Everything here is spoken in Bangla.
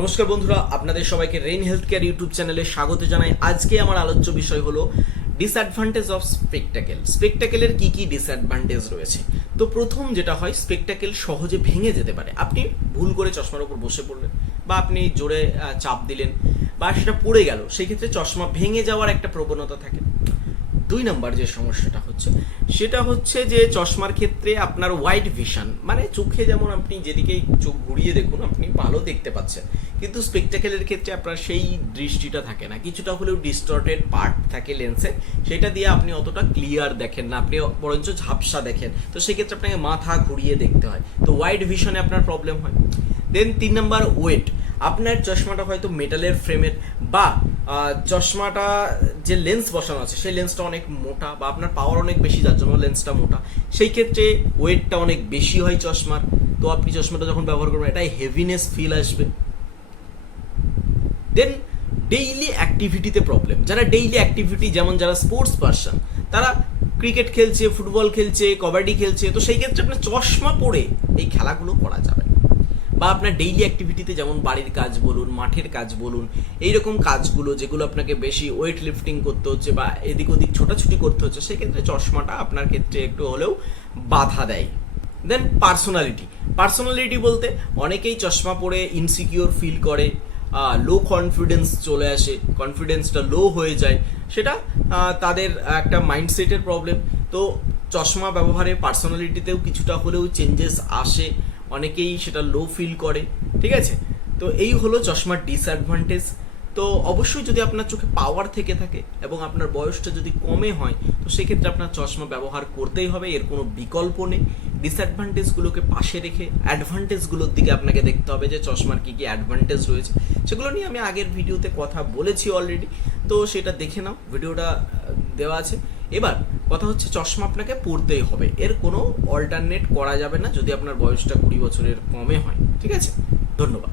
নমস্কার বন্ধুরা, আপনাদের সবাইকে রেইন হেলথ কেয়ার ইউটিউব চ্যানেলে স্বাগত জানাই। আজকে আমার আলোচ্য বিষয় হলো ডিসঅ্যাডভান্টেজ অফ স্পেকটাকেল স্পেকটাকেলের কি কি ডিসঅ্যাডভান্টেজ রয়েছে? তো প্রথম যেটা হয় স্পেকটাকেল সহজে ভেঙে যেতে পারে। আপনি ভুল করে চশমার উপর বসে পড়লেন, বা আপনি জোরে চাপ দিলেন, বা সেটা পড়ে গেল সেই ক্ষেত্রে চশমা ভেঙে যাওয়ার একটা প্রবণতা থাকে। দুই নম্বর যে সমস্যাটা হচ্ছে, সেটা হচ্ছে যে চশমার ক্ষেত্রে আপনার ওয়াইড ভিশন মানে চোখে যেমন আপনি যেদিকেই চোখ ঘুরিয়ে দেখুন, আপনি ভালো দেখতে পাচ্ছেন। কিন্তু স্পেকটাকেলের ক্ষেত্রে আপনার সেই দৃষ্টিটা থাকে না। কিছুটা হলেও ডিস্টর্টেড পার্ট থাকে লেন্সে সেটা দিয়ে আপনি অতটা ক্লিয়ার দেখেন না। আপনি বরঞ্চ ঝাপসা দেখেন। তো সেক্ষেত্রে আপনাকে মাথা ঘুরিয়ে দেখতে হয়। তো ওয়াইড ভিশনে আপনার প্রবলেম হয়। দেন তিন নাম্বার ওয়েট আপনার চশমাটা হয়তো মেটালের ফ্রেমের বা চশমাটা যে লেন্স বসানো আছে, সেই লেন্সটা অনেক মোটা বা আপনার পাওয়ার অনেক বেশি যার জন্য লেন্সটা মোটা। সেই ক্ষেত্রে ওয়েটটা অনেক বেশি হয় চশমার। তো আপনি চশমাটা যখন ব্যবহার করবেন, এটাই হেভিনেস ফিল আসবে। দেন ডেইলি অ্যাক্টিভিটিতে প্রবলেম যারা ডেইলি অ্যাক্টিভিটি যেমন যারা স্পোর্টস পার্সন তারা ক্রিকেট খেলছে ফুটবল খেলছে, কবাডি খেলছে, তো সেই ক্ষেত্রে আপনার চশমা পরে এই খেলাগুলো করা যাবে। বা আপনার ডেইলি অ্যাক্টিভিটিতে যেমন বাড়ির কাজ বলুন, মাঠের কাজ বলুন, এইরকম কাজগুলো যেগুলো আপনাকে বেশি ওয়েট লিফটিং করতে হচ্ছে বা এদিক ওদিক ছোটাছুটি করতে হচ্ছে সেক্ষেত্রে চশমাটা আপনার ক্ষেত্রে একটু হলেও বাধা দেয়। দেন পার্সোনালিটি পার্সোনালিটি বলতে অনেকেই চশমা পরে ইনসিকিওর ফিল করে লো কনফিডেন্স চলে আসে কনফিডেন্সটা লো হয়ে যায়, সেটা তাদের একটা মাইন্ডসেটের প্রবলেম তো চশমা ব্যবহারে পার্সোনালিটিতেও কিছুটা হলেও চেঞ্জেস আসে, অনেকেই সেটা লো ফিল করে, ঠিক আছে? তো এই হলো চশমার ডিসঅ্যাডভান্টেজ তো অবশ্যই যদি আপনার চোখে পাওয়ার থেকে থাকে এবং আপনার বয়সটা যদি কমে হয়, তো সেক্ষেত্রে আপনার চশমা ব্যবহার করতেই হবে, এর কোনো বিকল্প নেই। ডিসঅ্যাডভান্টেজগুলোকে পাশে রেখে অ্যাডভান্টেজগুলোর দিকে আপনাকে দেখতে হবে যে চশমার কী কী অ্যাডভান্টেজ রয়েছে। সেগুলো নিয়ে আমি আগের ভিডিওতে কথা বলেছি অলরেডি তো সেটা দেখে নাও, ভিডিওটা দেওয়া আছে। এবার কথা হচ্ছে চশমা আপনাকে পরতেই হবে। এর কোনো অল্টারনেট করা যাবে না যদি আপনার বয়সটা কুড়ি বছরের কমে হয়। ঠিক আছে? ধন্যবাদ।